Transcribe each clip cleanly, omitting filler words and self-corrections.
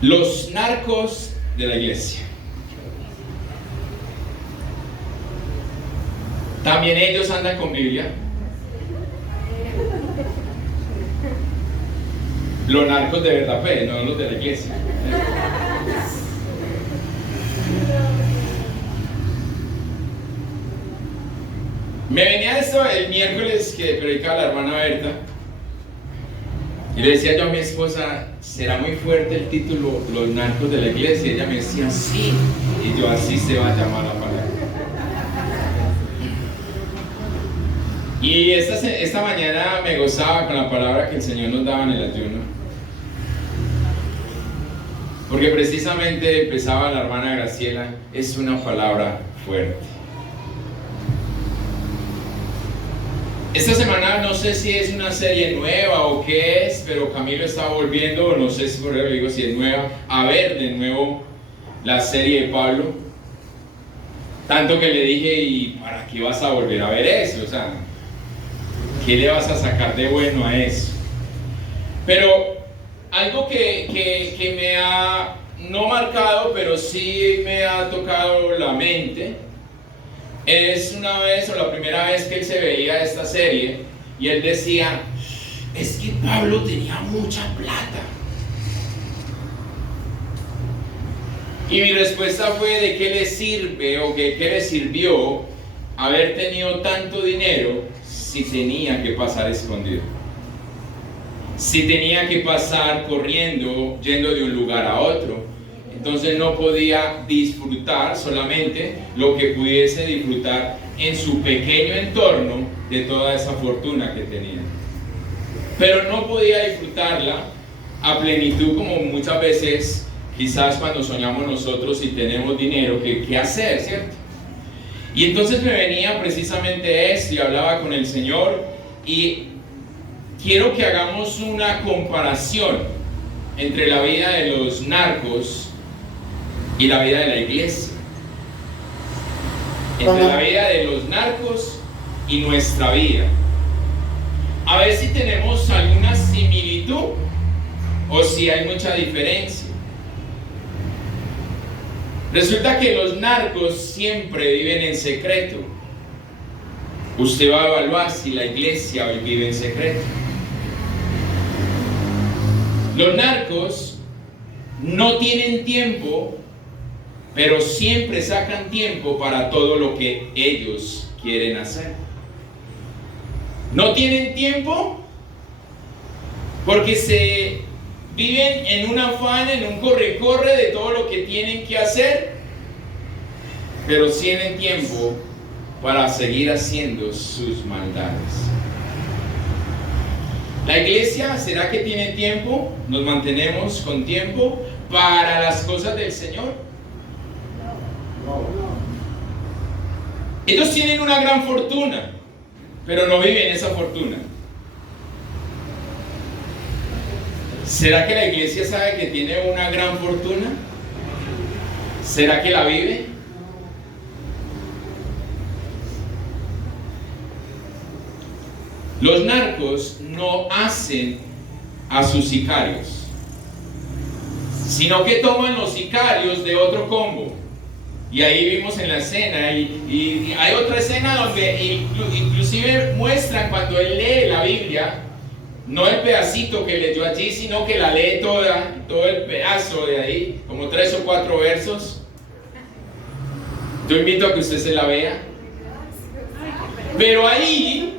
Los narcos de la iglesia. También ellos andan con Biblia. Los narcos de verdad, pues, no los de la iglesia. Me venía esto el miércoles que predicaba la hermana Berta. Y le decía yo a mi esposa, ¿será muy fuerte el título, los narcos de la iglesia? Y ella me decía, sí. Y yo, así se va a llamar la palabra. Y esta mañana me gozaba con la palabra que el Señor nos daba en el ayuno. Porque precisamente empezaba la hermana Graciela, es una palabra fuerte. Esta semana no sé si es una serie nueva o qué es, pero Camilo está volviendo, no sé si por eso digo si es nueva, a ver de nuevo la serie de Pablo. Tanto que le dije, ¿y para qué vas a volver a ver eso? O sea, ¿qué le vas a sacar de bueno a eso? Pero algo que me ha, no marcado, pero sí me ha tocado la mente, es una vez o la primera vez que él se veía esta serie y él decía, es que Pablo tenía mucha plata. Y mi respuesta fue, ¿de qué le sirve o qué le sirvió haber tenido tanto dinero si tenía que pasar escondido? Si tenía que pasar corriendo, yendo de un lugar a otro. Entonces no podía disfrutar solamente lo que pudiese disfrutar en su pequeño entorno de toda esa fortuna que tenía. Pero no podía disfrutarla a plenitud como muchas veces, quizás cuando soñamos nosotros y tenemos dinero, ¿qué hacer, cierto? Y entonces me venía precisamente esto y hablaba con el Señor y quiero que hagamos una comparación entre la vida de los narcos y la vida de la iglesia. Entre la vida de los narcos y nuestra vida. A ver si tenemos alguna similitud o si hay mucha diferencia. Resulta que los narcos siempre viven en secreto. Usted va a evaluar si la iglesia hoy vive en secreto. Los narcos no tienen tiempo, pero siempre sacan tiempo para todo lo que ellos quieren hacer. No tienen tiempo porque se viven en un afán, en un corre-corre de todo lo que tienen que hacer, pero tienen tiempo para seguir haciendo sus maldades. ¿La iglesia será que tiene tiempo? ¿Nos mantenemos con tiempo para las cosas del Señor? Ellos tienen una gran fortuna, pero no viven esa fortuna. ¿Será que la iglesia sabe que tiene una gran fortuna? ¿Será que la vive? Los narcos no hacen a sus sicarios, sino que toman los sicarios de otro combo. Y ahí vimos en la escena, y hay otra escena donde inclusive muestran cuando él lee la Biblia, no el pedacito que leyó allí, sino que la lee toda, todo el pedazo de ahí, como 3 o 4 versos. Yo invito a que usted se la vea. Pero ahí,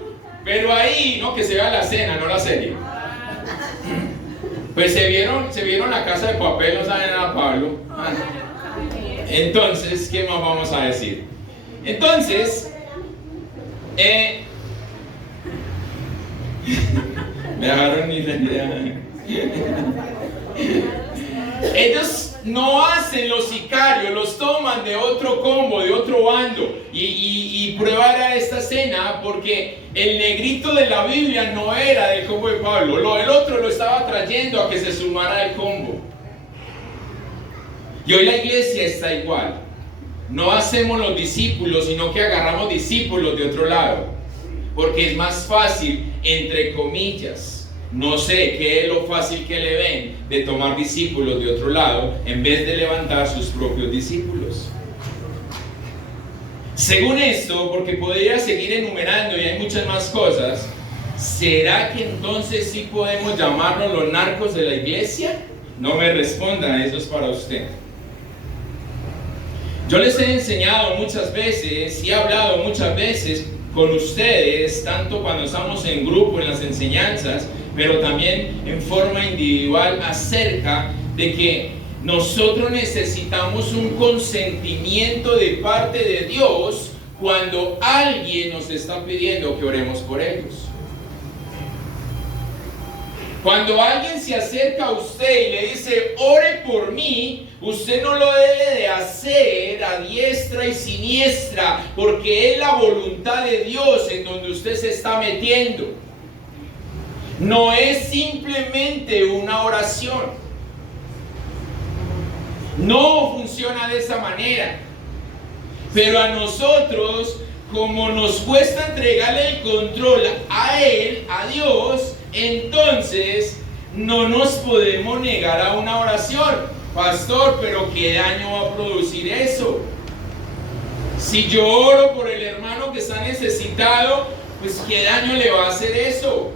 no, que se vea la escena, no la serie. Pues se vieron la Casa de Papel, no saben nada, Pablo. Entonces, ¿qué más vamos a decir? Entonces, me agarraron ni la idea. Ellos no hacen los sicarios, los toman de otro combo, de otro bando. Y prueba era esta escena porque el negrito de la Biblia no era del combo de Pablo. El otro lo estaba trayendo a que se sumara al combo. Y hoy la iglesia está igual. No hacemos los discípulos, sino que agarramos discípulos de otro lado. Porque es más fácil, entre comillas, No sé qué es lo fácil que le ven de tomar discípulos de otro lado en vez de levantar sus propios discípulos. Según esto, porque podría seguir enumerando y hay muchas más cosas, ¿será que entonces sí podemos llamarnos los narcos de la iglesia? No me respondan, eso es para usted. Yo les he enseñado muchas veces y he hablado muchas veces con ustedes, tanto cuando estamos en grupo, en las enseñanzas, pero también en forma individual, acerca de que nosotros necesitamos un consentimiento de parte de Dios cuando alguien nos está pidiendo que oremos por ellos. Cuando alguien se acerca a usted y le dice, ore por mí, usted no lo debe de hacer a diestra y siniestra, porque es la voluntad de Dios en donde usted se está metiendo. No es simplemente una oración. No funciona de esa manera. Pero a nosotros, como nos cuesta entregarle el control a Él, a Dios, entonces no nos podemos negar a una oración. Pastor, pero ¿qué daño va a producir eso? Si yo oro por el hermano que está necesitado, pues ¿qué daño le va a hacer eso?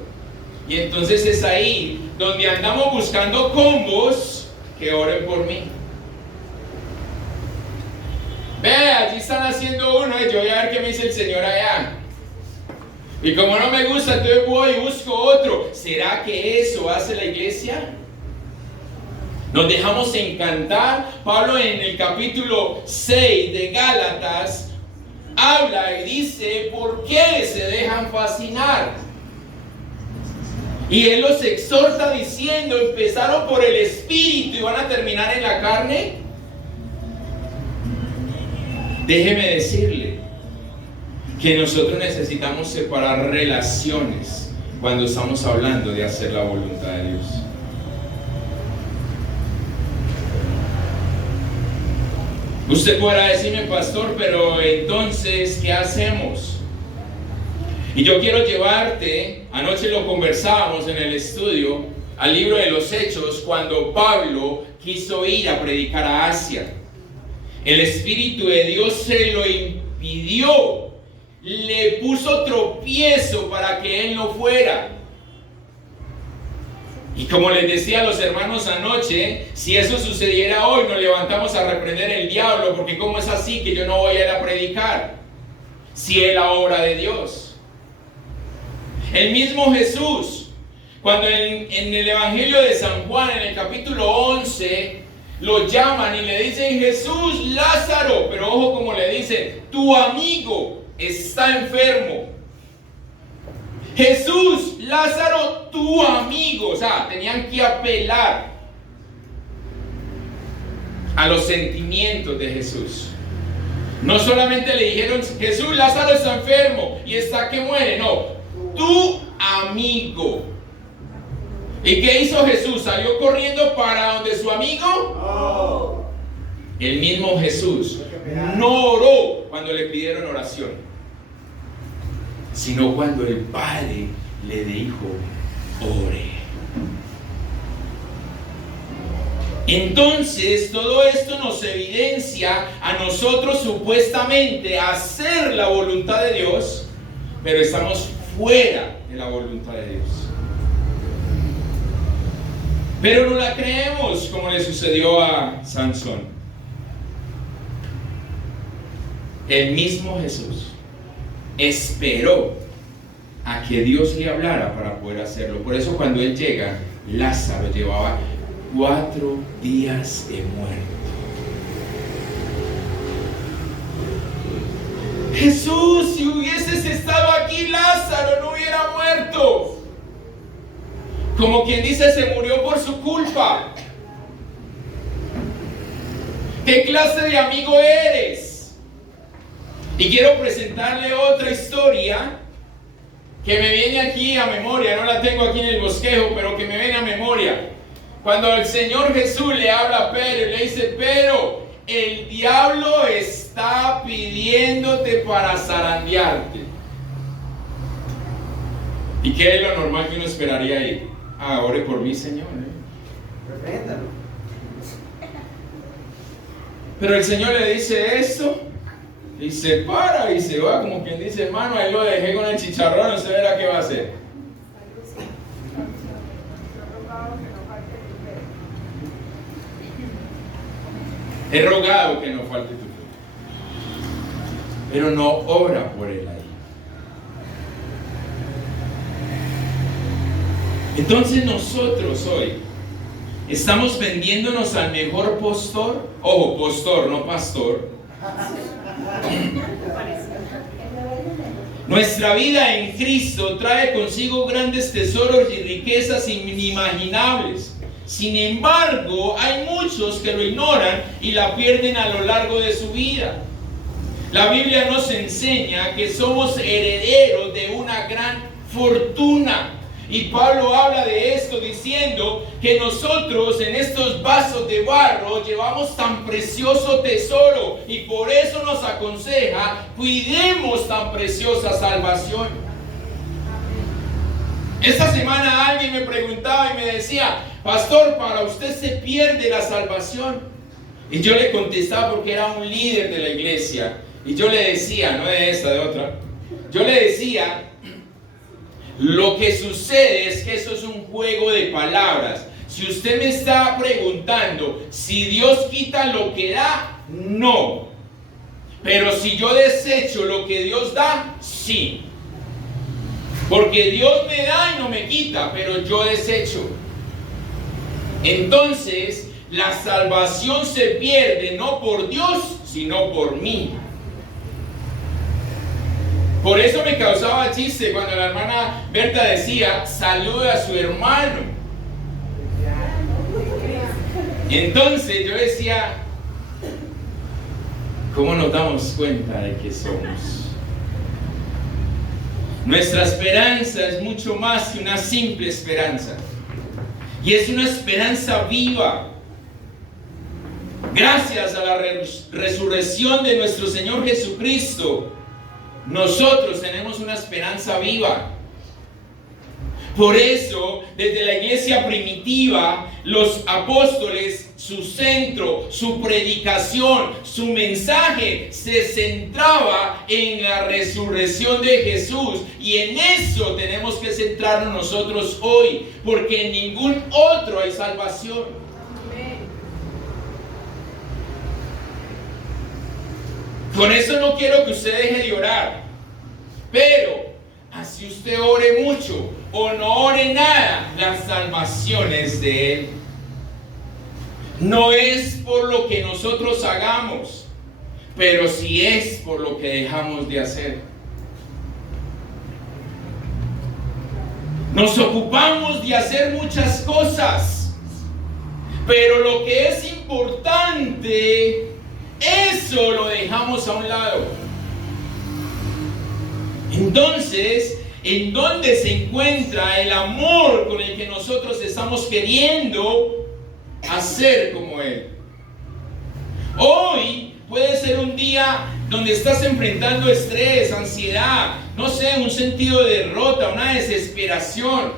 Y entonces es ahí donde andamos buscando combos que oren por mí. Ve, allí están haciendo uno y yo voy a ver qué me dice el Señor allá. Y como no me gusta, entonces voy y busco otro. ¿Será que eso hace la iglesia? Nos dejamos encantar. Pablo en el capítulo 6 de Gálatas habla y dice, ¿por qué se dejan fascinar? Y él los exhorta diciendo, empezaron por el espíritu y van a terminar en la carne. Déjeme decirle que nosotros necesitamos separar relaciones cuando estamos hablando de hacer la voluntad de Dios. Usted podrá decirme, pastor, pero entonces, ¿qué hacemos? Y yo quiero llevarte, anoche lo conversábamos en el estudio, al libro de los Hechos, cuando Pablo quiso ir a predicar a Asia. El Espíritu de Dios se lo impidió, le puso tropiezo para que él no fuera. Y como les decía a los hermanos anoche, si eso sucediera hoy, nos levantamos a reprender el diablo, porque ¿cómo es así que yo no voy a ir a predicar? Si es la obra de Dios. El mismo Jesús, cuando en el Evangelio de San Juan, en el capítulo 11, lo llaman y le dicen, Jesús, Lázaro, pero ojo como le dicen, tu amigo está enfermo. Jesús, Lázaro, tu amigo. O sea, tenían que apelar a los sentimientos de Jesús. No solamente le dijeron, Jesús, Lázaro está enfermo y está que muere. No, tu amigo. ¿Y qué hizo Jesús? ¿Salió corriendo para donde su amigo? No. El mismo Jesús no oró cuando le pidieron oración, sino cuando el Padre le dijo, ore. Entonces, todo esto nos evidencia a nosotros supuestamente hacer la voluntad de Dios, pero estamos fuera de la voluntad de Dios. Pero no la creemos, como le sucedió a Sansón. El mismo Jesús esperó a que Dios le hablara para poder hacerlo. Por eso cuando él llega, Lázaro llevaba 4 días de muerto. Jesús, si hubieses estado aquí, Lázaro no hubiera muerto. Como quien dice, se murió por su culpa. ¿Qué clase de amigo eres? Y quiero presentarle otra historia que me viene aquí a memoria. No la tengo aquí en el bosquejo, pero que me viene a memoria. Cuando el Señor Jesús le habla a Pedro y le dice, Pedro, el diablo está pidiéndote para zarandearte. ¿Y qué es lo normal que uno esperaría ahí? ore por mí, Señor. Repréndalo. Pero el Señor le dice esto y se para y se va, como quien dice, hermano, ahí lo dejé con el chicharrón, usted verá qué va a hacer. He rogado que no falte tu fe, pero no ora por él ahí. Entonces nosotros hoy estamos vendiéndonos al mejor postor. Ojo, postor, no pastor. Nuestra vida en Cristo trae consigo grandes tesoros y riquezas inimaginables. Sin embargo, hay muchos que lo ignoran y la pierden a lo largo de su vida. La Biblia nos enseña que somos herederos de una gran fortuna. Y Pablo habla de esto diciendo que nosotros en estos vasos de barro llevamos tan precioso tesoro y por eso nos aconseja, cuidemos tan preciosa salvación. Esta semana alguien me preguntaba y me decía, pastor, para usted se pierde la salvación. Y yo le contestaba porque era un líder de la iglesia. Y yo le decía, no de esta, de otra. Yo le decía, lo que sucede es que eso es un juego de palabras. Si usted me está preguntando si Dios quita lo que da, no. Pero si yo desecho lo que Dios da, sí. Porque Dios me da y no me quita, pero yo desecho. Entonces, la salvación se pierde no por Dios, sino por mí. Por eso me causaba chiste cuando la hermana Berta decía, salude a su hermano. Entonces yo decía, ¿cómo nos damos cuenta de que somos? Nuestra esperanza es mucho más que una simple esperanza. Y es una esperanza viva. Gracias a la resurrección de nuestro Señor Jesucristo, nosotros tenemos una esperanza viva. Por eso, desde la iglesia primitiva, los apóstoles, su centro, su predicación, su mensaje se centraba en la resurrección de Jesús. Y en eso tenemos que centrarnos nosotros hoy, porque en ningún otro hay salvación. Con eso no quiero que usted deje de orar, pero así usted ore mucho o no ore nada, la salvación es de Él. No es por lo que nosotros hagamos, pero sí es por lo que dejamos de hacer. Nos ocupamos de hacer muchas cosas, pero lo que es importante, eso lo dejamos a un lado. Entonces, ¿en dónde se encuentra el amor con el que nosotros estamos queriendo hacer como Él? Hoy puede ser un día donde estás enfrentando estrés, ansiedad, no sé, un sentido de derrota, una desesperación.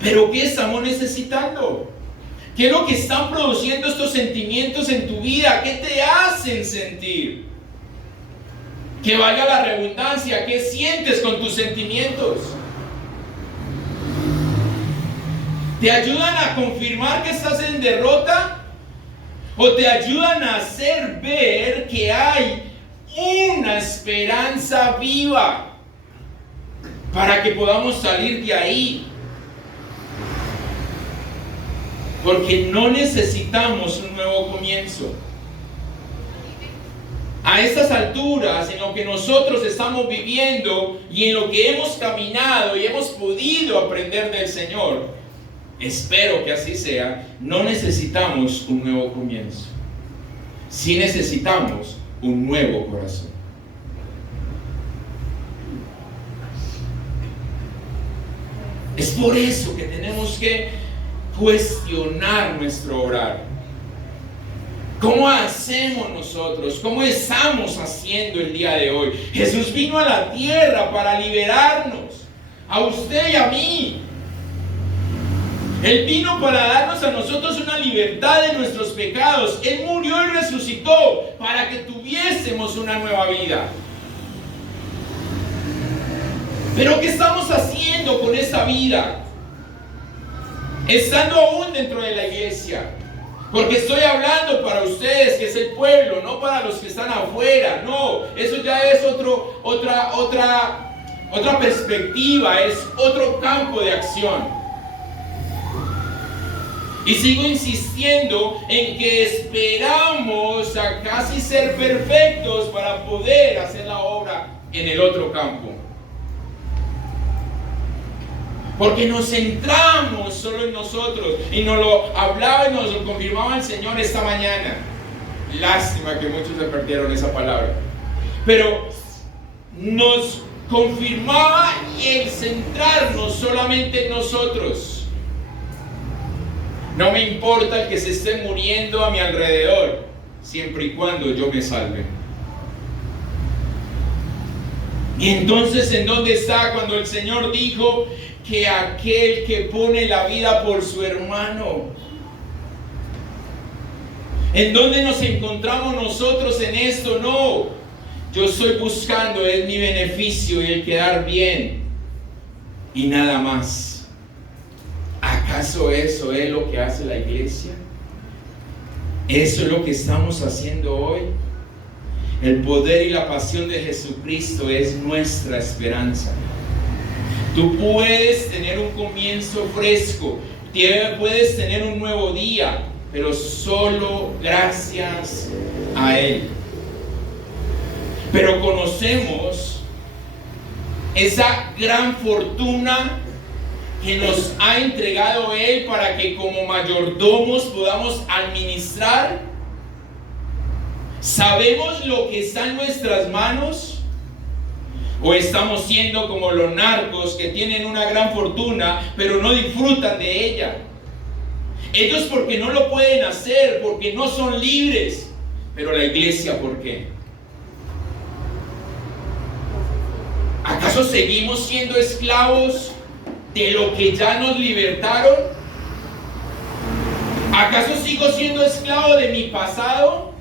¿Pero qué estamos necesitando? ¿Qué es lo que están produciendo estos sentimientos en tu vida? ¿Qué te hacen sentir? Que valga la redundancia, ¿qué sientes con tus sentimientos? ¿Te ayudan a confirmar que estás en derrota? ¿O te ayudan a hacer ver que hay una esperanza viva para que podamos salir de ahí? Porque no necesitamos un nuevo comienzo. A estas alturas, en lo que nosotros estamos viviendo y en lo que hemos caminado y hemos podido aprender del Señor, espero que así sea, no necesitamos un nuevo comienzo. Sí necesitamos un nuevo corazón. Es por eso que tenemos que cuestionar nuestro orar. ¿Cómo hacemos nosotros? ¿Cómo estamos haciendo el día de hoy? Jesús vino a la tierra para liberarnos, a usted y a mí. Él vino para darnos a nosotros una libertad de nuestros pecados. Él murió y resucitó para que tuviésemos una nueva vida. Pero ¿qué estamos haciendo con esta vida? Estando aún dentro de la iglesia. Porque estoy hablando para ustedes, que es el pueblo, no para los que están afuera. No, eso ya es otra perspectiva, es otro campo de acción. Y sigo insistiendo en que esperamos a casi ser perfectos para poder hacer la obra en el otro campo. Porque nos centramos solo en nosotros. Y nos lo hablaba y nos lo confirmaba el Señor esta mañana. Lástima que muchos se perdieron esa palabra. Pero nos confirmaba el centrarnos solamente en nosotros. No me importa el que se esté muriendo a mi alrededor, siempre y cuando yo me salve. Y entonces, ¿en dónde está cuando el Señor dijo que aquel que pone la vida por su hermano? ¿En dónde nos encontramos nosotros en esto? No, yo estoy buscando es mi beneficio y el quedar bien y nada más. ¿Acaso eso es lo que hace la iglesia? ¿Eso es lo que estamos haciendo hoy? El poder y la pasión de Jesucristo es nuestra esperanza. Tú puedes tener un comienzo fresco, puedes tener un nuevo día, pero solo gracias a Él. Pero conocemos esa gran fortuna que nos ha entregado Él para que como mayordomos podamos administrar. ¿Sabemos lo que está en nuestras manos? ¿O estamos siendo como los narcos que tienen una gran fortuna pero no disfrutan de ella? Ellos porque no lo pueden hacer, porque no son libres. Pero la iglesia, ¿por qué? ¿Acaso seguimos siendo esclavos de lo que ya nos libertaron? ¿Acaso sigo siendo esclavo de mi pasado?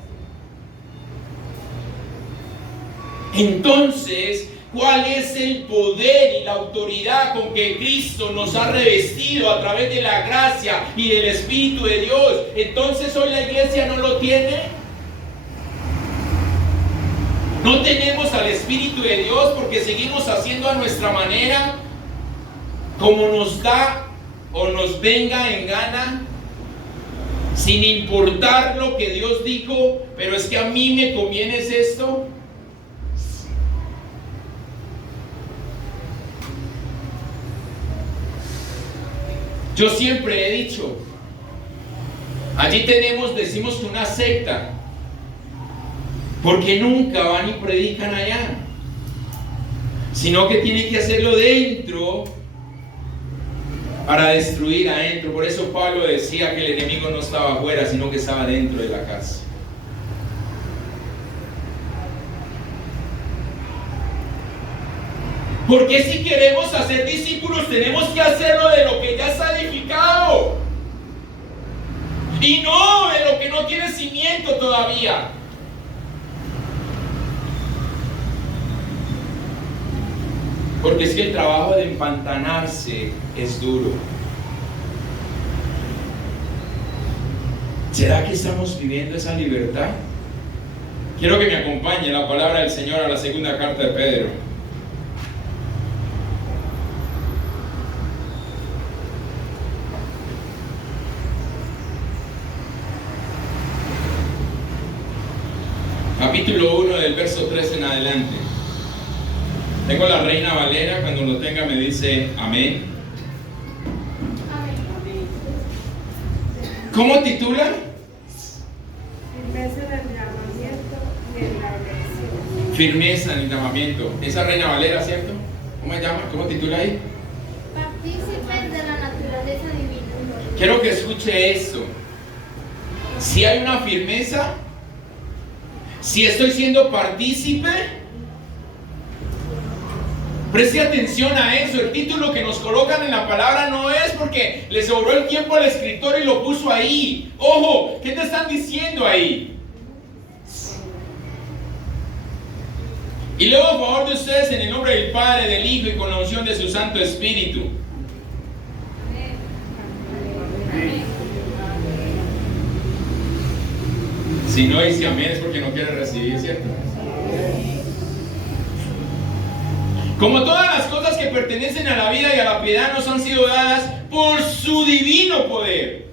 Entonces, ¿cuál es el poder y la autoridad con que Cristo nos ha revestido a través de la gracia y del Espíritu de Dios? Entonces, ¿hoy la iglesia no lo tiene? ¿No tenemos al Espíritu de Dios porque seguimos haciendo a nuestra manera, como nos da o nos venga en gana, sin importar lo que Dios dijo? Pero es que a mí me conviene es esto. Yo siempre he dicho, allí decimos que una secta, porque nunca van y predican allá, sino que tienen que hacerlo dentro para destruir adentro. Por eso Pablo decía que el enemigo no estaba afuera, sino que estaba dentro de la casa. Porque si queremos hacer discípulos, tenemos que hacerlo de lo que ya está edificado y no de lo que no tiene cimiento todavía. Porque es que el trabajo de empantanarse es duro. ¿Será que estamos viviendo esa libertad? Quiero que me acompañe la palabra del Señor a la segunda carta de Pedro. Capítulo 1 del verso 3 en adelante. Tengo la Reina Valera, cuando lo tenga me dice amén. ¿Cómo titula? Firmeza en el llamamiento y en la elección. Firmeza en el llamamiento. Esa Reina Valera, ¿cierto? ¿Cómo se llama? ¿Cómo titula ahí? Partícipes de la naturaleza divina. Quiero que escuche esto. Si hay una firmeza, si estoy siendo partícipe. Preste atención a eso. El título que nos colocan en la palabra no es porque le sobró el tiempo al escritor y lo puso ahí. Ojo, ¿qué te están diciendo ahí? Y luego a favor de ustedes en el nombre del Padre, del Hijo y con la unción de su Santo Espíritu. Si no dice amén es porque no quiere recibir, ¿cierto? Como todas las cosas que pertenecen a la vida y a la piedad nos han sido dadas por su divino poder,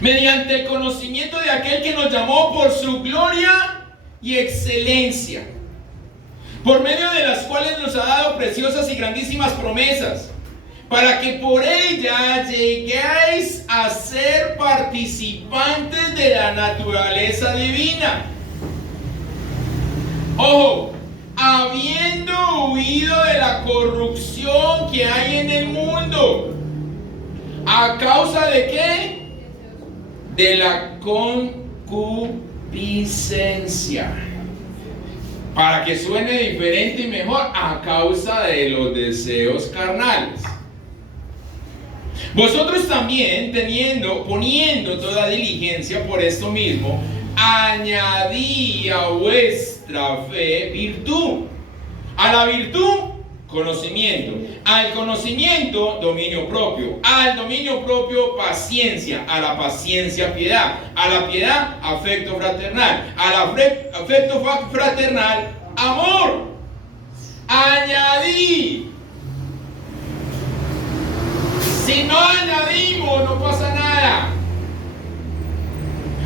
mediante el conocimiento de aquel que nos llamó por su gloria y excelencia, por medio de las cuales nos ha dado preciosas y grandísimas promesas, para que por ellas lleguéis a ser participantes de la naturaleza divina. Ojo, habiendo huido de la corrupción que hay en el mundo. ¿A causa de qué? De la concupiscencia. Para que suene diferente y mejor, a causa de los deseos carnales. Vosotros también, poniendo toda diligencia por esto mismo, añadí a vuestra fe virtud, a la virtud conocimiento, al conocimiento dominio propio, al dominio propio paciencia, a la paciencia piedad, a la piedad afecto fraternal, al afecto fraternal amor. Añadí. Si no añadimos no pasa nada.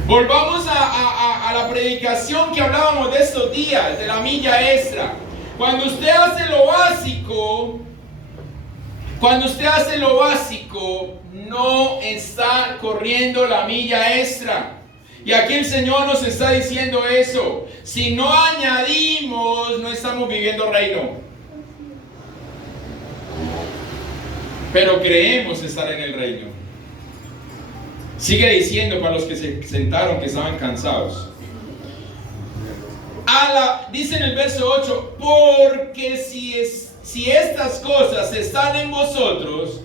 Volvamos a la predicación que hablábamos de estos días, de la milla extra. Cuando usted hace lo básico, no está corriendo la milla extra. Y aquí el Señor nos está diciendo eso. Si no añadimos, no estamos viviendo reino. Pero creemos estar en el reino. Sigue diciendo para los que se sentaron que estaban cansados. Dice en el verso 8, porque si estas cosas están en vosotros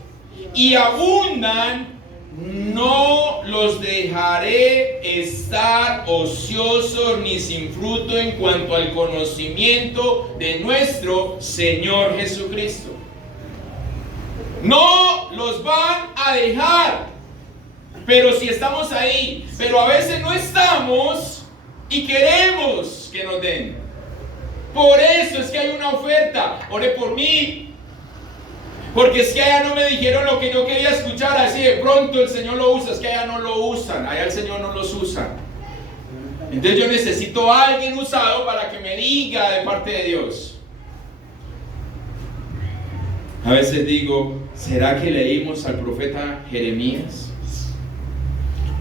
y abundan, no los dejaré estar ociosos ni sin fruto en cuanto al conocimiento de nuestro Señor Jesucristo. No los van a dejar. Pero si estamos ahí, pero a veces no estamos y queremos que nos den. Por eso es que hay una oferta. Ore por mí. Porque es que allá no me dijeron lo que yo quería escuchar. Así de pronto el Señor lo usa. Es que allá no lo usan. Allá el Señor no los usa. Entonces yo necesito a alguien usado para que me diga de parte de Dios. A veces digo, ¿será que leímos al profeta Jeremías?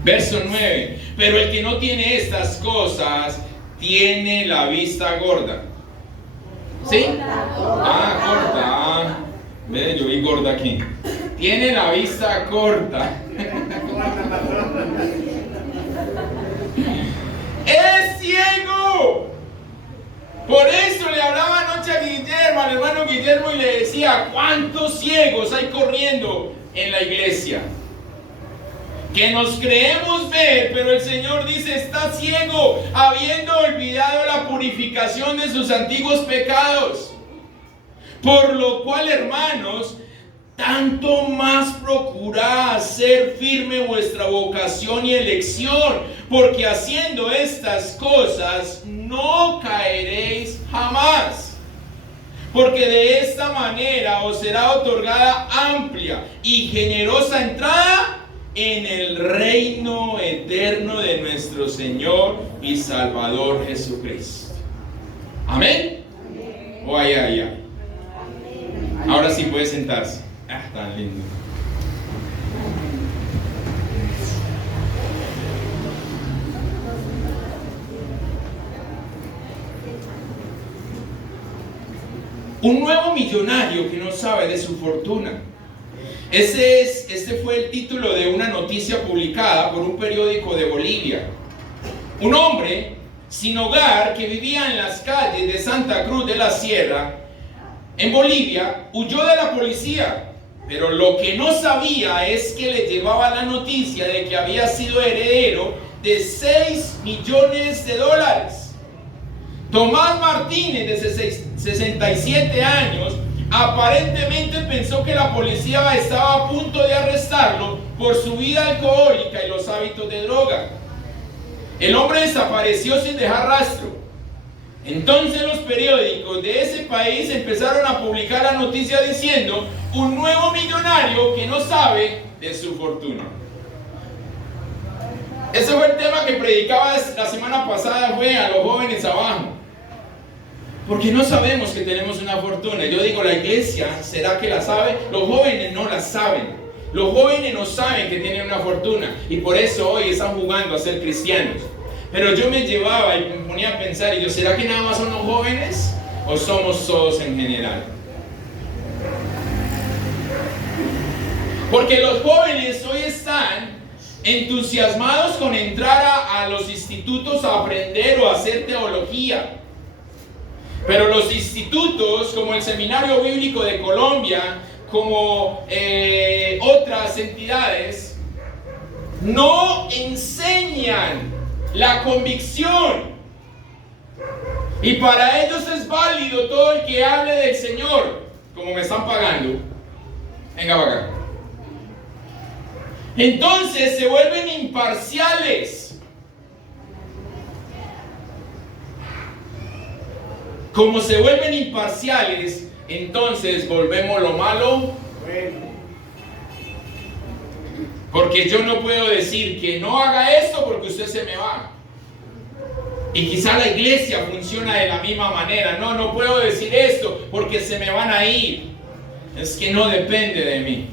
Verso 9, pero el que no tiene estas cosas tiene la vista gorda. ¿Sí? Corta. Ve, yo vi gorda aquí. Tiene la vista corta. ¡Es ciego! Por eso le hablaba anoche a Guillermo, al hermano Guillermo, y le decía, ¿cuántos ciegos hay corriendo en la iglesia? Que nos creemos ver, pero el Señor dice, está ciego, habiendo olvidado la purificación de sus antiguos pecados. Por lo cual, hermanos, tanto más procurad hacer firme vuestra vocación y elección, porque haciendo estas cosas no caeréis jamás. Porque de esta manera os será otorgada amplia y generosa entrada en el reino eterno de nuestro Señor y Salvador Jesucristo. ¿Amén? Oh, ay. Ahora sí puede sentarse. Tan lindo. Un nuevo millonario que no sabe de su fortuna Este fue el título de una noticia publicada por un periódico de Bolivia. Un hombre sin hogar que vivía en las calles de Santa Cruz de la Sierra, en Bolivia, huyó de la policía, pero lo que no sabía es que le llevaba la noticia de que había sido heredero de $6 millones. Tomás Martínez, de 67 años, aparentemente pensó que la policía estaba a punto de arrestarlo por su vida alcohólica y los hábitos de droga. El hombre desapareció sin dejar rastro. Entonces los periódicos de ese país empezaron a publicar la noticia diciendo: un nuevo millonario que no sabe de su fortuna. Ese fue el tema que predicaba la semana pasada, fue a los jóvenes abajo. Porque no sabemos que tenemos una fortuna. Yo digo, la iglesia, ¿será que la sabe? Los jóvenes no la saben. Los jóvenes no saben que tienen una fortuna. Y por eso hoy están jugando a ser cristianos. Pero yo me llevaba y me ponía a pensar, y yo, ¿será que nada más son los jóvenes? ¿O somos todos en general? Porque los jóvenes hoy están entusiasmados con entrar a los institutos a aprender o a hacer teología. Pero los institutos, como el Seminario Bíblico de Colombia, como otras entidades, no enseñan la convicción. Y para ellos es válido todo el que hable del Señor. Como me están pagando, venga para acá. Entonces se vuelven imparciales. Como se vuelven imparciales, entonces volvemos lo malo bueno. Porque yo no puedo decir que no haga esto porque usted se me va. Y quizá la iglesia funciona de la misma manera. No, no puedo decir esto porque se me van a ir. Es que no depende de mí.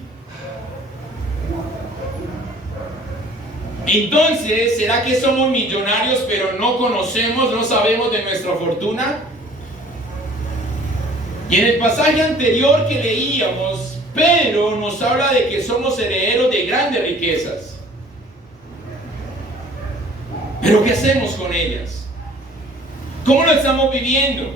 Entonces, ¿será que somos millonarios pero no conocemos, no sabemos de nuestra fortuna? Y en el pasaje anterior que leíamos, Pedro nos habla de que somos herederos de grandes riquezas. ¿Pero qué hacemos con ellas? ¿Cómo lo estamos viviendo?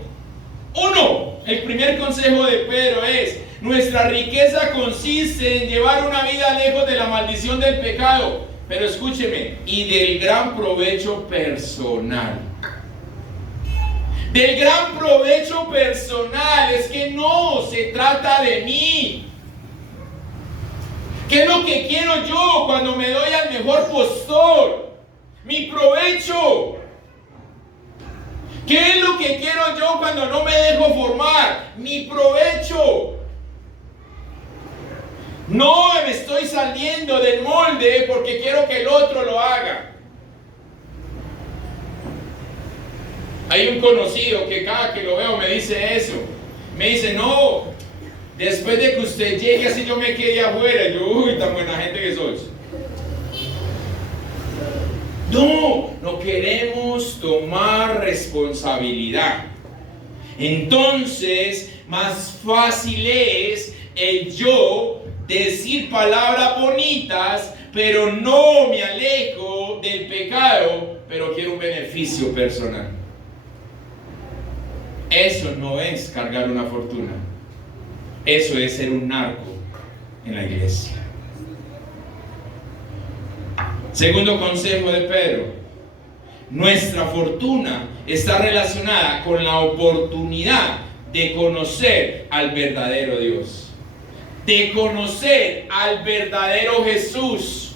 El primer consejo de Pedro es: nuestra riqueza consiste en llevar una vida lejos de la maldición del pecado, pero escúcheme, y del gran provecho personal. Del gran provecho personal, es que no se trata de mí. ¿Qué es lo que quiero yo cuando me doy al mejor postor? Mi provecho. ¿Qué es lo que quiero yo cuando no me dejo formar? Mi provecho. No me estoy saliendo del molde porque quiero que el otro lo haga. Hay un conocido que cada que lo veo me dice eso. Me dice: no, después de que usted llegue así yo me quedé afuera. Yo, uy, tan buena gente que sois. No queremos tomar responsabilidad. Entonces, más fácil es el yo decir palabras bonitas, pero no me alejo del pecado, pero quiero un beneficio personal. Eso no es cargar una fortuna. Eso es ser un narco en la iglesia. Segundo consejo de Pedro: nuestra fortuna está relacionada con la oportunidad de conocer al verdadero Dios, de conocer al verdadero Jesús,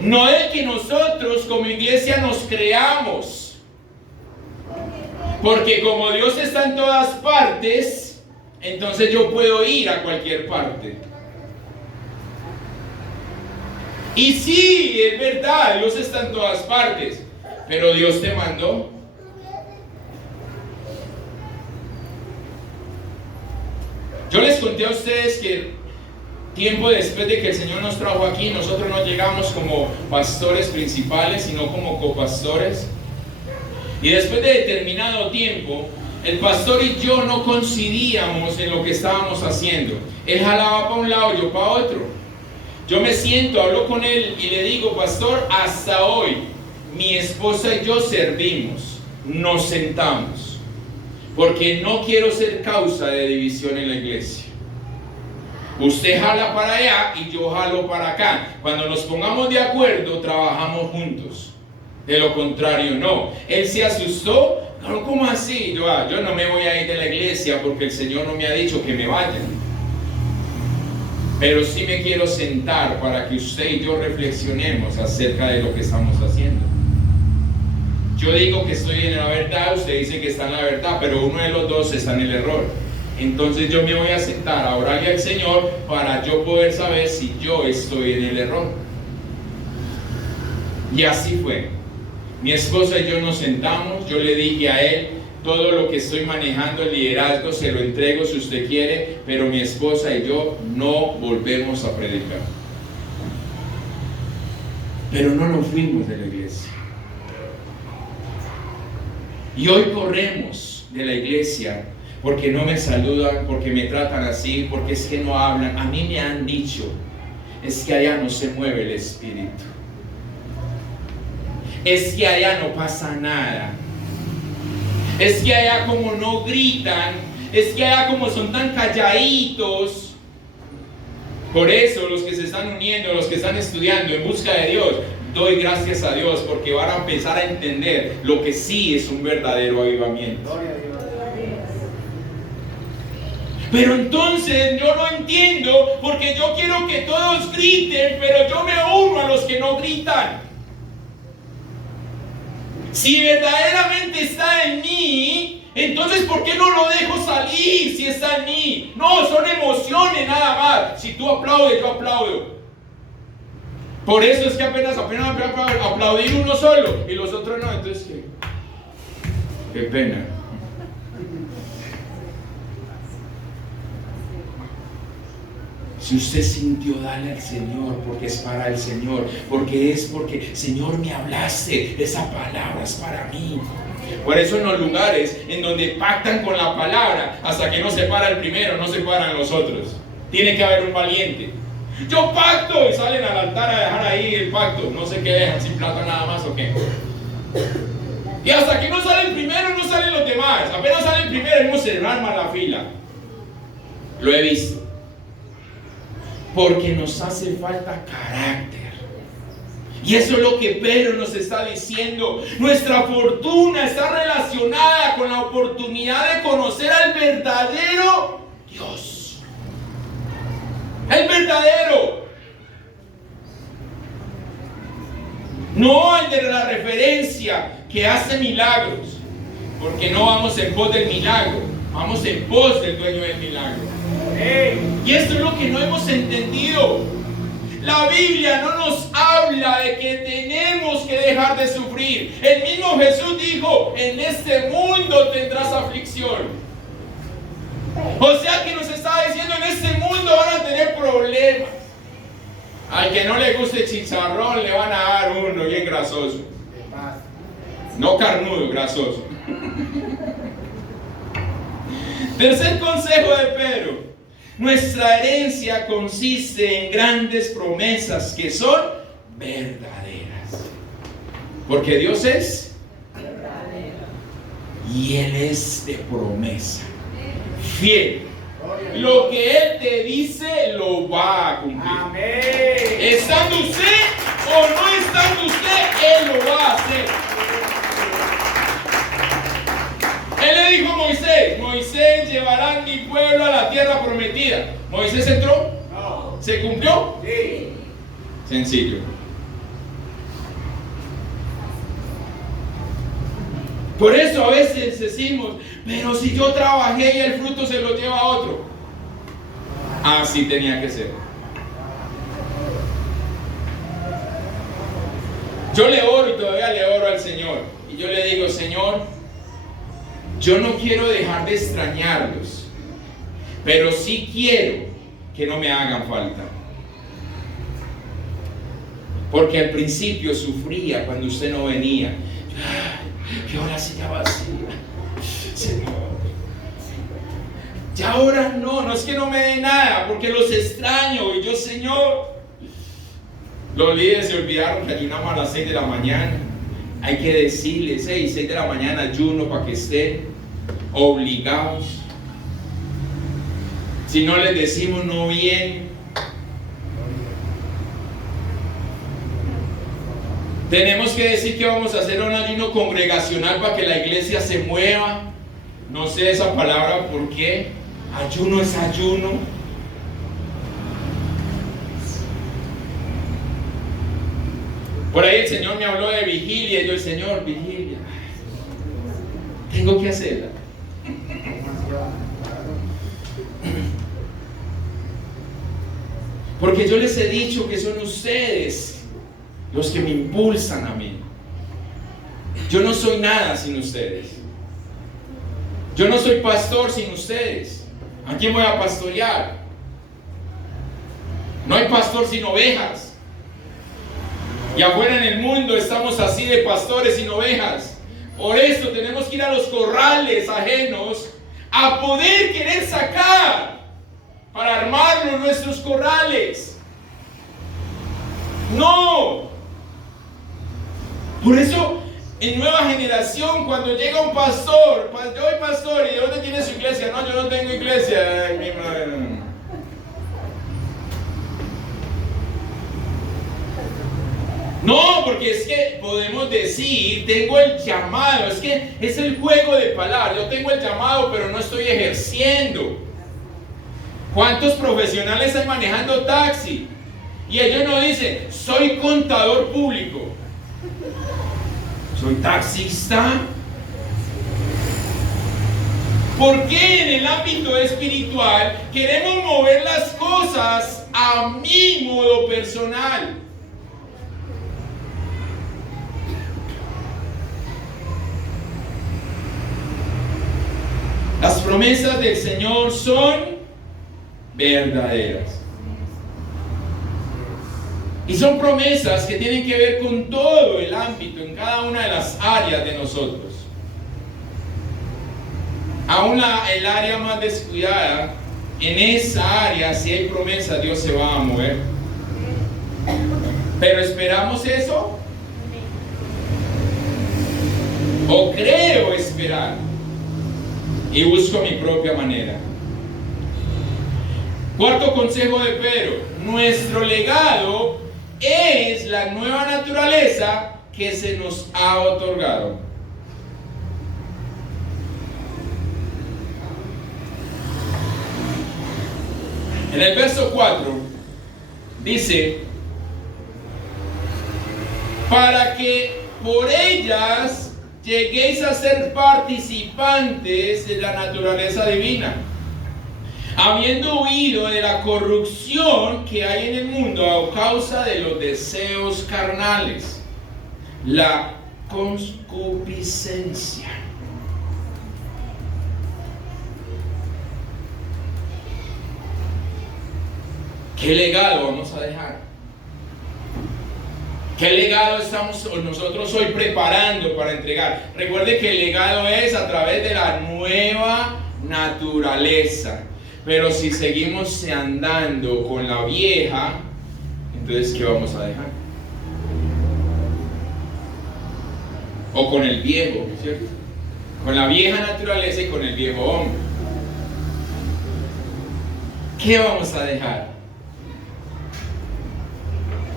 no el que nosotros como iglesia nos creamos. Porque como Dios está en todas partes, entonces yo puedo ir a cualquier parte. Y sí, es verdad, Dios está en todas partes, pero Dios te mandó. Yo les conté a ustedes que tiempo después de que el Señor nos trajo aquí, nosotros no llegamos como pastores principales, sino como copastores. Y después de determinado tiempo, el pastor y yo no coincidíamos en lo que estábamos haciendo. Él jalaba para un lado, yo para otro. Yo me siento, hablo con él y le digo, pastor, hasta hoy mi esposa y yo servimos, nos sentamos, porque no quiero ser causa de división en la iglesia. Usted jala para allá y yo jalo para acá. Cuando nos pongamos de acuerdo, trabajamos juntos. De lo contrario, no. Él se asustó. No, ¿cómo así? Yo no me voy a ir de la iglesia porque el Señor no me ha dicho que me vaya. Pero sí me quiero sentar para que usted y yo reflexionemos acerca de lo que estamos haciendo. Yo digo que estoy en la verdad, usted dice que está en la verdad, pero uno de los dos está en el error. Entonces yo me voy a sentar a orarle al Señor para yo poder saber si yo estoy en el error. Y así fue. Mi esposa y yo nos sentamos, yo le dije a él, todo lo que estoy manejando, el liderazgo, se lo entrego si usted quiere, pero mi esposa y yo no volvemos a predicar. Pero no nos fuimos de la iglesia. Y hoy corremos de la iglesia porque no me saludan, porque me tratan así, porque es que no hablan. A mí me han dicho, es que allá no se mueve el espíritu. Es que allá no pasa nada. Es que allá como no gritan, es que allá como son tan calladitos. Por eso los que se están uniendo, los que están estudiando en busca de Dios, doy gracias a Dios porque van a empezar a entender lo que sí es un verdadero avivamiento. Pero entonces yo no entiendo porque yo quiero que todos griten, pero yo me uno a los que no gritan. Si verdaderamente está en mí, entonces ¿por qué no lo dejo salir si está en mí? No, son emociones nada más. Si tú aplaudes, yo aplaudo. Por eso es que apenas aplaudir uno solo y los otros no. Entonces, qué pena. Si usted sintió, dale al Señor, porque es para el Señor, porque Señor me hablaste, esa palabra es para mí. Por eso en los lugares en donde pactan con la palabra, hasta que no se para el primero, no se paran los otros. Tiene que haber un valiente. Yo pacto, y salen al altar a dejar ahí el pacto. No sé qué dejan, sin plata nada más o qué. Y hasta que no sale el primero, no salen los demás. Apenas sale el primero, mismo se arma la fila. Lo he visto. Porque nos hace falta carácter. Y eso es lo que Pedro nos está diciendo. Nuestra fortuna está relacionada con la oportunidad de conocer al verdadero Dios. El verdadero. No el de la referencia que hace milagros. Porque no vamos en pos del milagro. Vamos en pos del dueño del milagro. Y esto es lo que no hemos entendido. La Biblia no nos habla de que tenemos que dejar de sufrir. El mismo Jesús dijo, en este mundo tendrás aflicción. O sea que nos está diciendo, en este mundo van a tener problemas. Al que no le guste chicharrón le van a dar uno bien grasoso. No carnudo, grasoso. Tercer consejo de Pedro. Nuestra herencia consiste en grandes promesas que son verdaderas. Porque Dios es verdadero. Y Él es de promesa. Fiel. Lo que Él te dice lo va a cumplir. Amén. Estando usted o no estando usted, Él lo va a hacer. Él le dijo a Moisés, Moisés llevará mi pueblo a la tierra prometida. ¿Moisés entró? No. ¿Se cumplió? Sí. Sencillo. Por eso a veces decimos, pero si yo trabajé y el fruto se lo lleva a otro. Así tenía que ser. Yo le oro y todavía le oro al Señor. Y yo le digo, Señor, yo no quiero dejar de extrañarlos, pero sí quiero que no me hagan falta. Porque al principio sufría cuando usted no venía. Qué hora silla vacía. Señor, ya ahora no es que no me dé nada, porque los extraño. Y yo, Señor, los líderes se olvidaron que ayunamos a las 6 de la mañana. Hay que decirles, 6 de la mañana ayuno para que estén obligados. Si no les decimos, no vienen. Tenemos que decir que vamos a hacer un ayuno congregacional para que la iglesia se mueva. No sé esa palabra, ¿por qué? Ayuno es ayuno. Por ahí el Señor me habló de vigilia. Y yo, el Señor, vigilia, tengo que hacerla. Porque yo les he dicho que son ustedes los que me impulsan a mí. Yo no soy nada sin ustedes. Yo no soy pastor sin ustedes. ¿A quién voy a pastorear? No hay pastor sin ovejas. Y afuera en el mundo estamos así de pastores sin ovejas. Por eso tenemos que ir a los corrales ajenos a poder querer sacar para armarnos nuestros corrales. No. Por eso, en Nueva Generación, cuando llega un pastor, yo soy pastor, ¿y de dónde tiene su iglesia? No, yo no tengo iglesia. Ay, mi madre. No, porque es que podemos decir, tengo el llamado, es que es el juego de palabras. Yo tengo el llamado, pero no estoy ejerciendo. ¿Cuántos profesionales están manejando taxi? Y ellos no dicen, soy contador público, soy taxista. ¿Por qué en el ámbito espiritual queremos mover las cosas a mi modo personal? Las promesas del Señor son verdaderas. Y son promesas que tienen que ver con todo el ámbito, en cada una de las áreas de nosotros. Aún el área más descuidada, en esa área, si hay promesa, Dios se va a mover. Pero ¿esperamos eso? ¿O creo esperar? Y busco mi propia manera. Cuarto consejo de Pedro: nuestro legado es la nueva naturaleza que se nos ha otorgado. En el verso 4 dice: para que por ellas lleguéis a ser participantes de la naturaleza divina, habiendo huido de la corrupción que hay en el mundo a causa de los deseos carnales, la concupiscencia. ¿Qué legado vamos a dejar? ¿Qué legado estamos nosotros hoy preparando para entregar? Recuerde que el legado es a través de la nueva naturaleza. Pero si seguimos andando con la vieja, entonces ¿qué vamos a dejar? O con el viejo, ¿cierto? Con la vieja naturaleza y con el viejo hombre. ¿Qué vamos a dejar?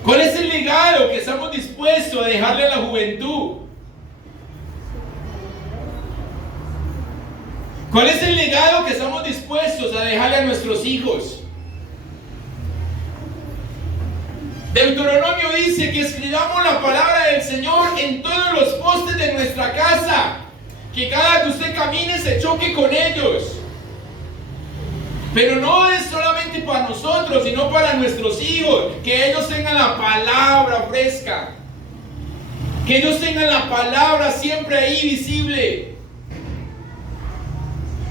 ¿Cuál es el legado que estamos dispuestos a dejarle a la juventud? ¿Cuál es el legado que estamos dispuestos a dejarle a nuestros hijos? Deuteronomio dice que escribamos la palabra del Señor en todos los postes de nuestra casa, que cada que usted camine se choque con ellos. Pero no es solamente para nosotros, sino para nuestros hijos, que ellos tengan la palabra fresca, que ellos tengan la palabra siempre ahí visible.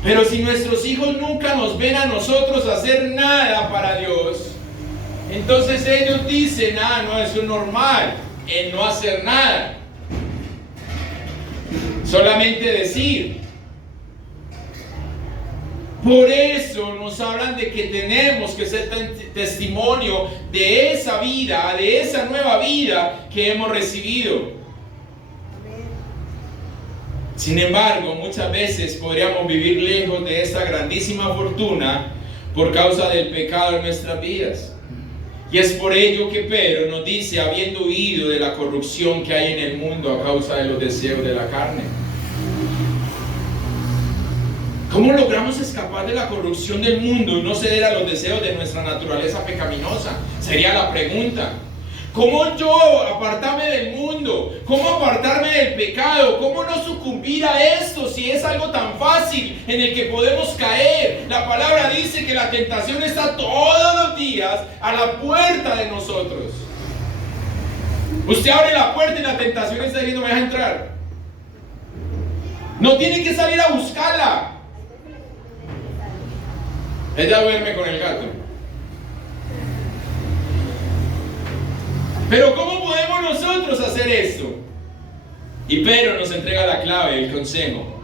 Pero si nuestros hijos nunca nos ven a nosotros hacer nada para Dios, entonces ellos dicen, no, eso es normal, el no hacer nada. Solamente decir, Por eso nos hablan de que tenemos que ser testimonio de esa vida, de esa nueva vida que hemos recibido. Sin embargo, muchas veces podríamos vivir lejos de esta grandísima fortuna por causa del pecado en nuestras vidas. Y es por ello que Pedro nos dice, habiendo huido de la corrupción que hay en el mundo a causa de los deseos de la carne. ¿Cómo logramos escapar de la corrupción del mundo y no ceder a los deseos de nuestra naturaleza pecaminosa? Sería la pregunta. ¿Cómo yo apartarme del mundo? ¿Cómo apartarme del pecado? ¿Cómo no sucumbir a esto si es algo tan fácil en el que podemos caer? La palabra dice que la tentación está todos los días a la puerta de nosotros. Usted abre la puerta y la tentación está diciendo, ¿me deja entrar? No tiene que salir a buscarla. Ella duerme con el gato. Pero ¿cómo podemos nosotros hacer esto? Y Pedro nos entrega la clave, el consejo.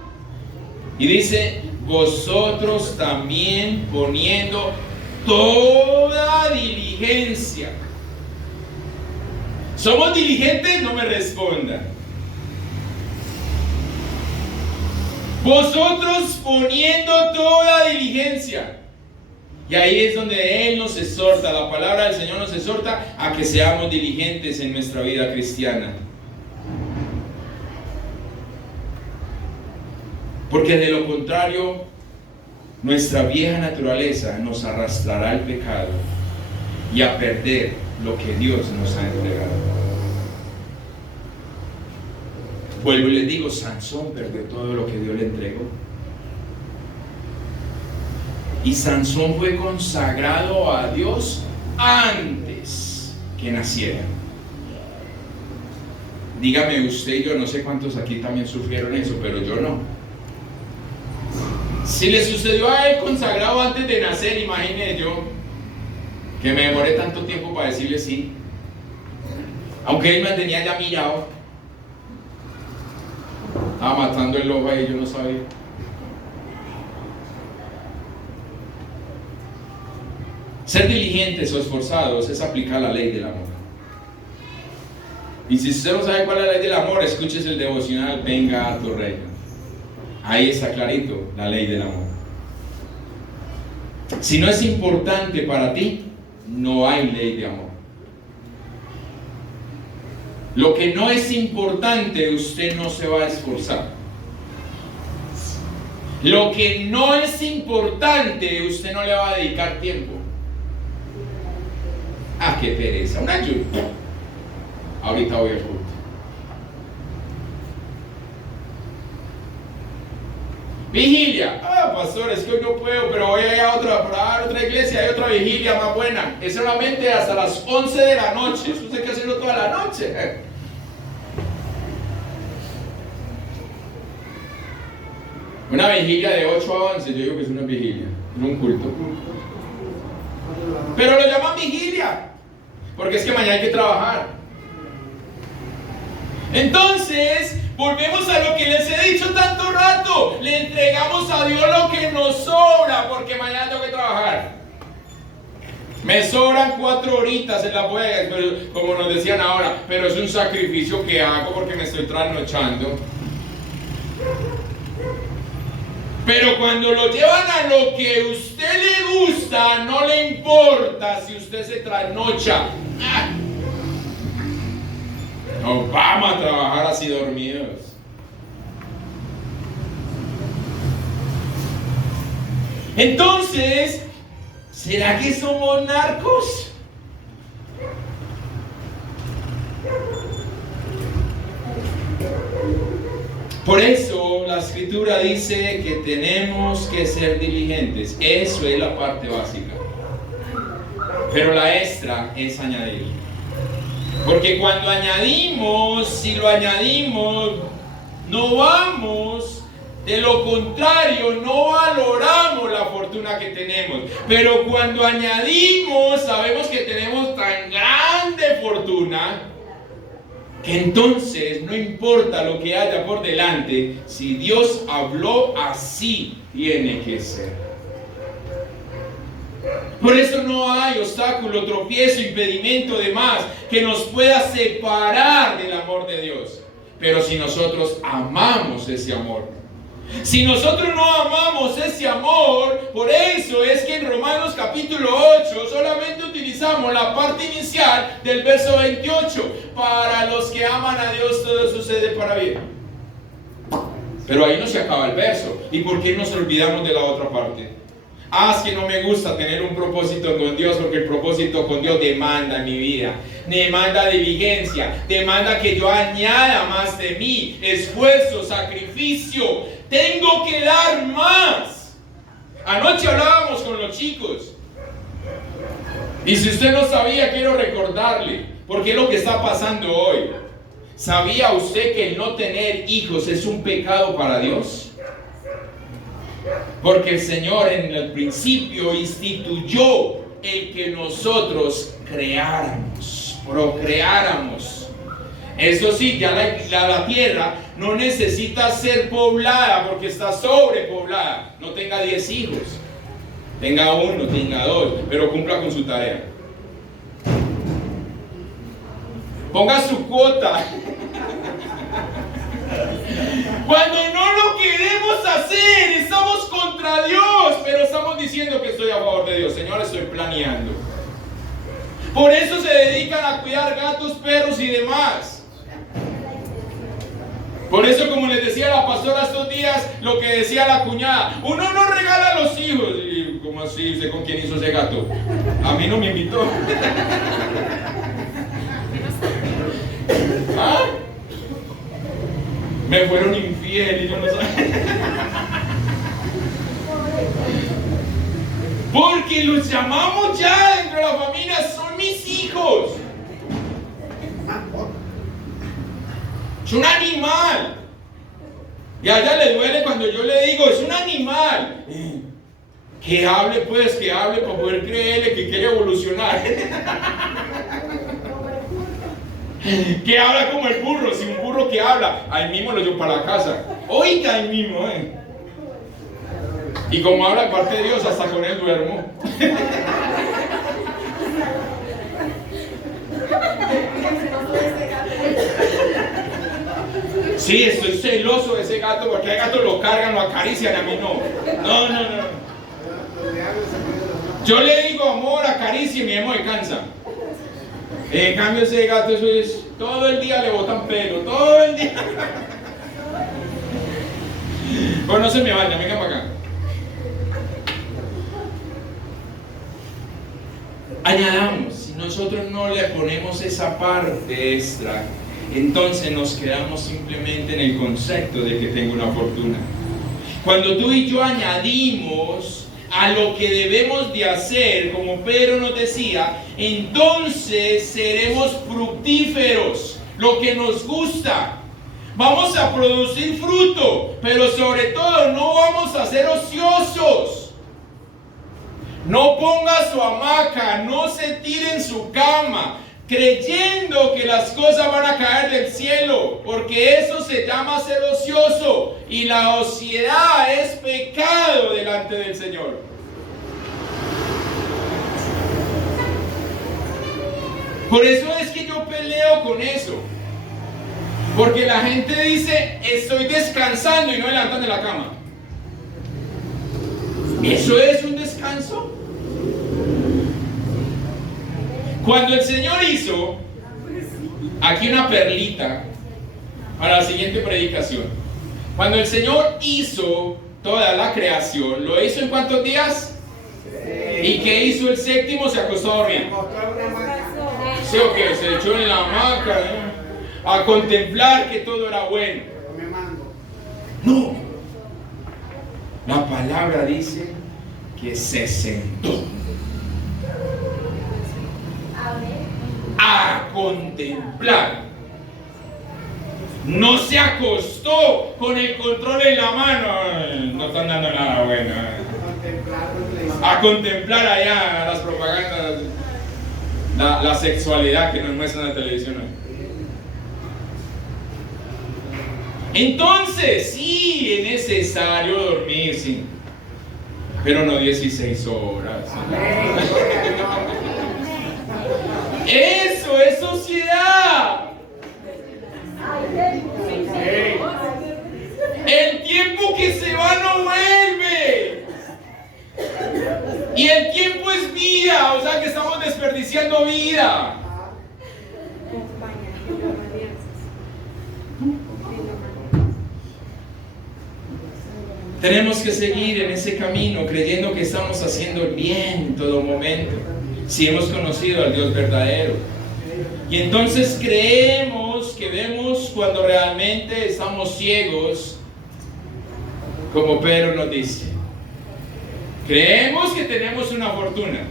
Y dice, vosotros también poniendo toda diligencia. ¿Somos diligentes? No me respondan. Vosotros poniendo toda diligencia. Y ahí es donde Él nos exhorta, la palabra del Señor nos exhorta a que seamos diligentes en nuestra vida cristiana. Porque de lo contrario, nuestra vieja naturaleza nos arrastrará al pecado y a perder lo que Dios nos ha entregado. Vuelvo y les digo, Sansón perdió todo lo que Dios le entregó. Y Sansón fue consagrado a Dios antes que naciera. Dígame usted, yo no sé cuántos aquí también sufrieron eso, pero yo no. Si le sucedió a él consagrado antes de nacer, imagine yo que me demoré tanto tiempo para decirle sí. Aunque él me tenía ya mirado. Estaba matando el ojo ahí, yo no sabía. Ser diligentes o esforzados es aplicar la ley del amor. Y si usted no sabe cuál es la ley del amor, escúchese el devocional, venga a tu reino. Ahí está clarito la ley del amor. Si no es importante para ti, no hay ley de amor. Lo que no es importante, usted no se va a esforzar. Lo que no es importante, usted no le va a dedicar tiempo. Ah, qué pereza, una ayuda. Ahorita voy al culto. Vigilia. Ah, pastor, es que hoy no puedo, pero voy a ir a otra iglesia, hay otra vigilia más buena. Es solamente hasta las 11 de la noche. Eso hay que hacerlo toda la noche. Una vigilia de 8 a 11, yo digo que es una vigilia, no un culto. Pero lo llaman vigilia, porque es que mañana hay que trabajar. Entonces, volvemos a lo que les he dicho tanto rato. Le entregamos a Dios lo que nos sobra, porque mañana tengo que trabajar. Me sobran 4 horitas en la bodega, como nos decían ahora, pero es un sacrificio que hago porque me estoy trasnochando. Pero cuando lo llevan a lo que a usted le gusta, no le importa si usted se trasnocha. Nos vamos a trabajar así dormidos. Entonces, ¿será que somos narcos? Por eso la escritura dice que tenemos que ser diligentes. Eso es la parte básica. Pero la extra es añadir. Porque cuando añadimos, si lo añadimos, no vamos. De lo contrario, no valoramos la fortuna que tenemos. Pero cuando añadimos, sabemos que tenemos tan grande fortuna, que entonces no importa lo que haya por delante, si Dios habló, así tiene que ser. Por eso no hay obstáculo, tropiezo, impedimento de más que nos pueda separar del amor de Dios. Pero si nosotros amamos ese amor, si nosotros no amamos ese amor, por eso es que en Romanos capítulo 8 solamente utilizamos la parte inicial del verso 28. Para los que aman a Dios todo sucede para bien. Pero ahí no se acaba el verso. ¿Y por qué nos olvidamos de la otra parte? Es que no me gusta tener un propósito con Dios, porque el propósito con Dios demanda en mi vida, demanda diligencia, demanda que yo añada más de mí, esfuerzo, sacrificio. Tengo que dar más. Anoche hablábamos con los chicos, y si usted no sabía, quiero recordarle, porque es lo que está pasando hoy. ¿Sabía usted que el no tener hijos es un pecado para Dios? Porque el Señor en el principio instituyó el que nosotros creáramos, procreáramos. Eso sí, ya la tierra no necesita ser poblada porque está sobrepoblada. No tenga 10 hijos, tenga 1, tenga 2, pero cumpla con su tarea. Ponga su cuota. Cuando no lo queremos hacer, estamos contra Dios, pero estamos diciendo que estoy a favor de Dios. Señor, estoy planeando. Por eso se dedican a cuidar gatos, perros y demás. Por eso, como les decía la pastora estos días, lo que decía la cuñada, uno no regala a los hijos. Y, ¿cómo así? ¿Usted con quién hizo ese gato? A mí no me invitó. ¿Ah? Me fueron infiel y yo no sabía. Porque los llamamos ya dentro de la familia, son mis hijos. Es un animal. Y a ella le duele cuando yo le digo, es un animal. Que hable pues, que hable para poder creerle que quiere evolucionar. Que habla como el burro, si un burro que habla, ahí mismo lo llevo para la casa. Oiga, ahí mismo, Y como habla parte de Dios, hasta con él duermo. Sí, estoy celoso de ese gato, porque hay gatos lo cargan, lo acarician, a mí no. No. Yo le digo amor, acaricia y mi emo me cansa. En cambio ese gato, eso es, todo el día le botan pelo, todo el día. Pues no se me vaya, venga para acá. Añadamos, si nosotros no le ponemos esa parte extra, entonces nos quedamos simplemente en el concepto de que tengo una fortuna. Cuando tú y yo añadimos a lo que debemos de hacer, como Pedro nos decía, entonces seremos fructíferos, lo que nos gusta. Vamos a producir fruto, pero sobre todo no vamos a ser ociosos. No ponga su hamaca, no se tire en su cama, creyendo que las cosas van a caer del cielo, porque eso se llama ser ocioso, y la ociedad es pecado delante del Señor. Por eso es que yo peleo con eso, porque la gente dice, estoy descansando, y no me levantan de la cama. ¿Eso es un descanso? Cuando el Señor hizo, aquí una perlita para la siguiente predicación. Cuando el Señor hizo toda la creación, ¿lo hizo en cuántos días? ¿Y qué hizo el séptimo? Se acostó a dormir. ¿Sí o qué? Se echó en la hamaca, a contemplar que todo era bueno. No. La palabra dice que se sentó a contemplar. No se acostó con el control en la mano. Ay, no están dando nada bueno. A contemplar allá las propagandas, la sexualidad que nos muestran en la televisión hoy. Entonces, sí, es necesario dormir, sí. pero no 16 horas. Amén. Gloria a Dios. Eso es sociedad. El tiempo que se va no vuelve. Y el tiempo es vida, o sea que estamos desperdiciando vida. Tenemos que seguir en ese camino creyendo que estamos haciendo el bien en todo momento, si hemos conocido al Dios verdadero. Y entonces creemos que vemos cuando realmente estamos ciegos, como Pedro nos dice. Creemos que tenemos una fortuna,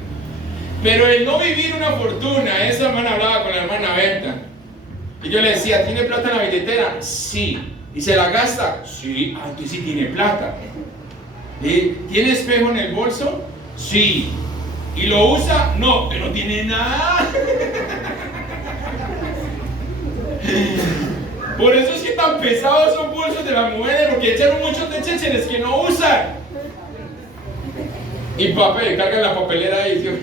pero el no vivir una fortuna, esa hermana hablaba con la hermana Berta, y yo le decía, ¿tiene plata en la billetera? Sí. ¿Y se la gasta? Sí. Ah, tú sí tiene plata. ¿Tiene espejo en el bolso? Sí. ¿Y lo usa? No, pero no tiene nada. Por eso es que tan pesados son bolsos de las mujeres, porque echaron muchos de chécheres que no usan. Y papel, cargan la papelera ahí.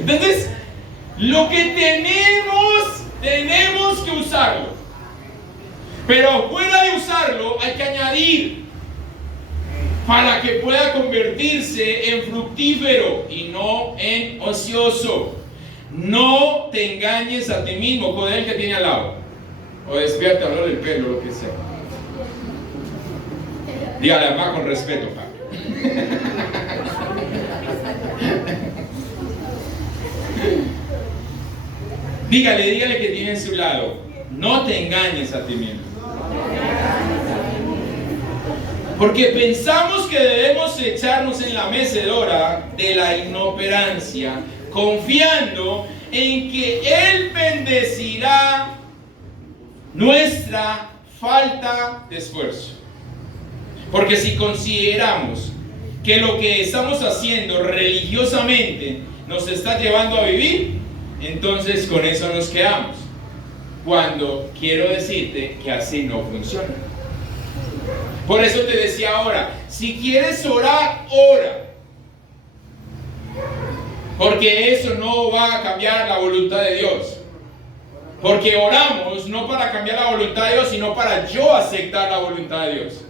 Entonces, lo que tenemos que usarlo. Pero fuera de usarlo, hay que añadir para que pueda convertirse en fructífero y no en ocioso. No te engañes a ti mismo con el que tiene al lado. O despiértalo el pelo, lo que sea. Dígale además con respeto, Pablo. Dígale que tiene a su lado. No te engañes a ti mismo. Porque pensamos que debemos echarnos en la mecedora de la inoperancia, confiando en que Él bendecirá nuestra falta de esfuerzo. Porque si consideramos que lo que estamos haciendo religiosamente nos está llevando a vivir, entonces con eso nos quedamos. Cuando quiero decirte que así no funciona. Por eso te decía ahora, si quieres orar, ora. Porque eso no va a cambiar la voluntad de Dios. Porque oramos no para cambiar la voluntad de Dios, sino para yo aceptar la voluntad de Dios.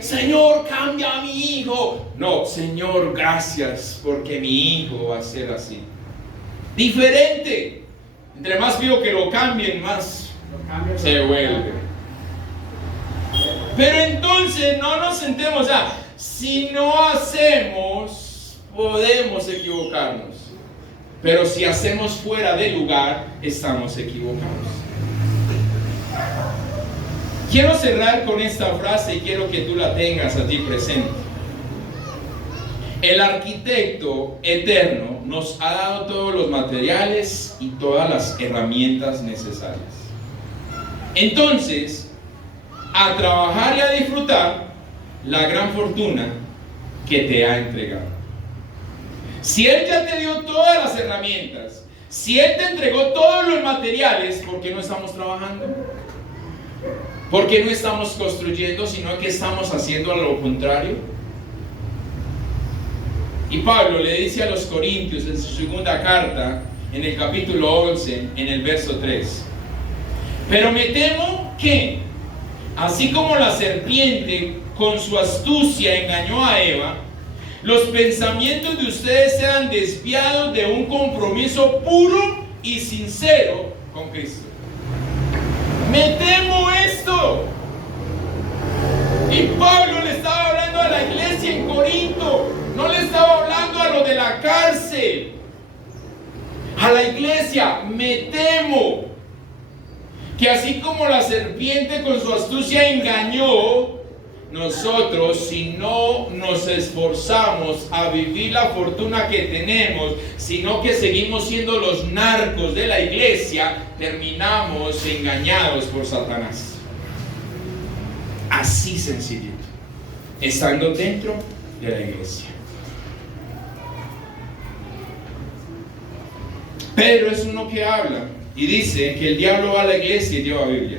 Señor, cambia a mi hijo. No, Señor, gracias porque mi hijo va a ser así. Diferente. Entre más pido que lo cambien, más se vuelve. Pero entonces no nos sentemos ya. Si no hacemos, podemos equivocarnos. Pero si hacemos fuera de lugar, estamos equivocados. Quiero cerrar con esta frase y quiero que tú la tengas a ti presente. El arquitecto eterno nos ha dado todos los materiales y todas las herramientas necesarias. Entonces, a trabajar y a disfrutar la gran fortuna que te ha entregado. Si Él ya te dio todas las herramientas, si Él te entregó todos los materiales, ¿por qué no estamos trabajando? ¿Por qué no estamos construyendo, sino que estamos haciendo a lo contrario? Y Pablo le dice a los Corintios en su segunda carta, en el capítulo 11, en el verso 3: pero me temo que, así como la serpiente con su astucia engañó a Eva, los pensamientos de ustedes sean desviados de un compromiso puro y sincero con Cristo. Me temo esto. Y Pablo le estaba hablando a la iglesia en Corinto, no le estaba hablando a los de la cárcel, a la iglesia. Me temo que así como la serpiente con su astucia engañó, nosotros, si no nos esforzamos a vivir la fortuna que tenemos, sino que seguimos siendo los narcos de la iglesia, terminamos engañados por Satanás. Así sencillito, estando dentro de la iglesia. Pedro es uno que habla y dice que el diablo va a la iglesia y lleva Biblia.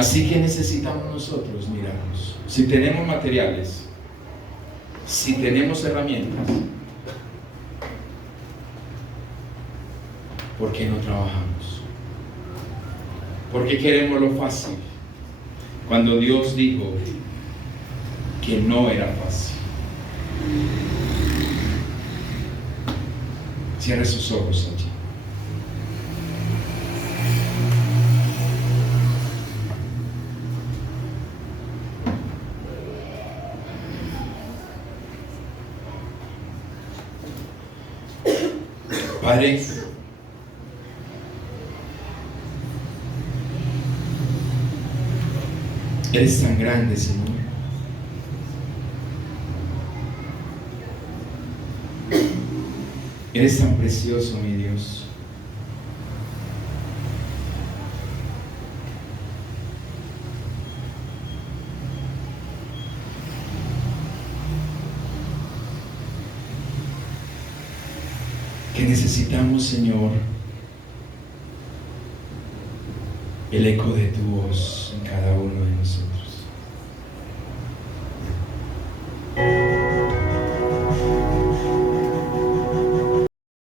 Así que necesitamos nosotros mirarnos. Si tenemos materiales, si tenemos herramientas, ¿por qué no trabajamos? ¿Por qué queremos lo fácil? Cuando Dios dijo que no era fácil. Cierre sus ojos allí. Padre, eres tan grande, Señor. Eres tan precioso, mi Dios. Que necesitamos, Señor, el eco de tu voz en cada uno de nosotros.